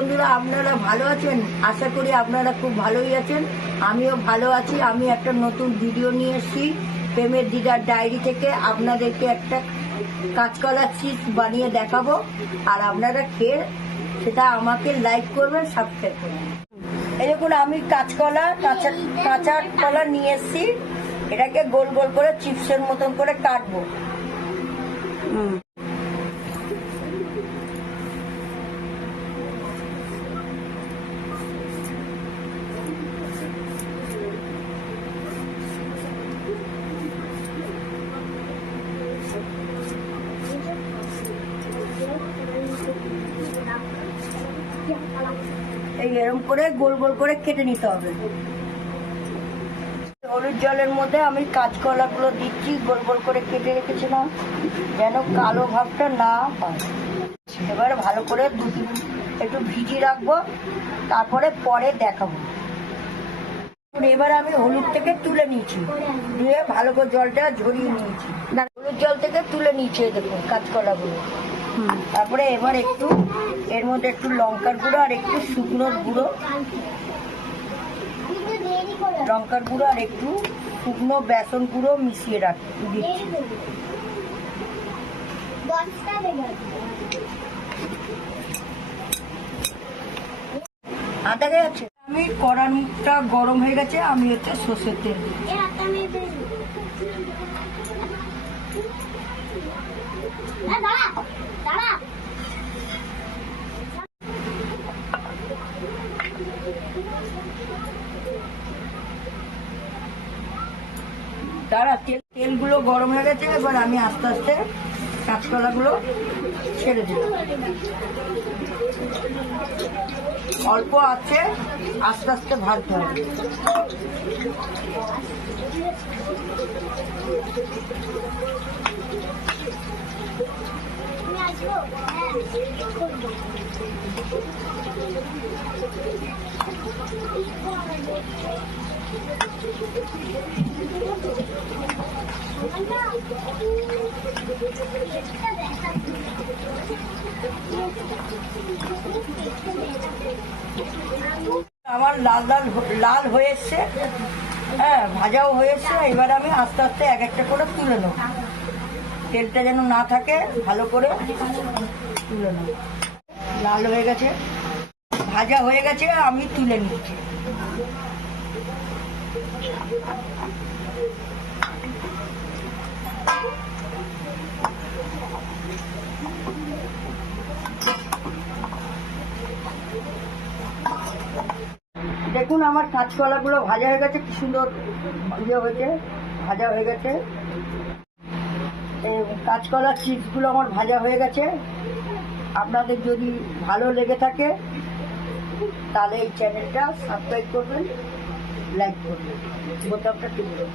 বন্ধুরা, আপনারা ভালো আছেন? আশা করি আপনারা খুব ভালোই আছেন। আমিও ভালো আছি। আমি একটা নতুন ভিডিও নিয়ে এসেছি প্রেমের দিদার ডায়েরি থেকে। আপনাদেরকে একটা কাঁচকলা চিপস বানিয়ে দেখাবো, আর আপনারা খেয়ে সেটা আমাকে লাইক করবেন, সাবস্ক্রাইব করবেন। এই দেখুন, আমি কাঁচা কলা নিয়ে এসেছি। এটাকে গোল গোল করে চিপসের মতন করে কাটবো। এই এরকম করে গোল গোল করে কেটে নিতে হবে। হলুদ জলের মধ্যে আমি কাঁচকলাগুলো দিচ্ছি, গোল গোল করে কেটে রেখেছিলাম, যেন কালো ভাবটা না হয়। এবারে ভালো করে একটু ভিজিয়ে রাখবো, তারপরে পরে দেখাবো। এবার আমি হলুদ থেকে তুলে নিয়েছি, দিয়ে ভালো করে জলটা ঝরিয়ে নিয়েছি। হলুদ জল থেকে তুলে নিয়েছি দেখুন কাঁচকলাগুলো। তারপরে এবার একটু এর মধ্যে একটু লঙ্কার গুঁড়ো আর একটু শুকনোর গুঁড়ো, লঙ্কার গুঁড়ো আর একটু শুকনো বেসন গুঁড়ো মিশিয়ে দিচ্ছি। আদা গেছে। আমি কড়াইটা গরম হয়ে গেছে, আমি হচ্ছে সর্ষের তেল দিচ্ছি। তেলগুলো গরম হয়ে গেছে, এবার আমি আস্তে আস্তে কাঁচকলাগুলো ছেড়ে দিই। অল্প আছে, আস্তে আস্তে ভাজতে হবে। আমার লাল লাল হয়ে এসছে, হ্যাঁ, ভাজাও হয়ে এসছে। এবার আমি আস্তে আস্তে এক একটা করে তুলে নেব, তেলটা যেন না থাকে, ভালো করে তুলে নেব। লাল হয়ে গেছে, ভাজা হয়ে গেছে, আমি তুলে নিচ্ছি। দেখুন, আমার কাঁচকলাগুলো ভাজা হয়ে গেছে, কি সুন্দর ভাজা হয়ে গেছে। কাঁচকলা চিপসগুলো আমার ভাজা হয়ে গেছে। আপনাদের যদি ভালো লেগে থাকে তাহলে এই চ্যানেলটা সাবস্ক্রাইব করবেন, লাইক করবেন, বোতামটা টিপবেন।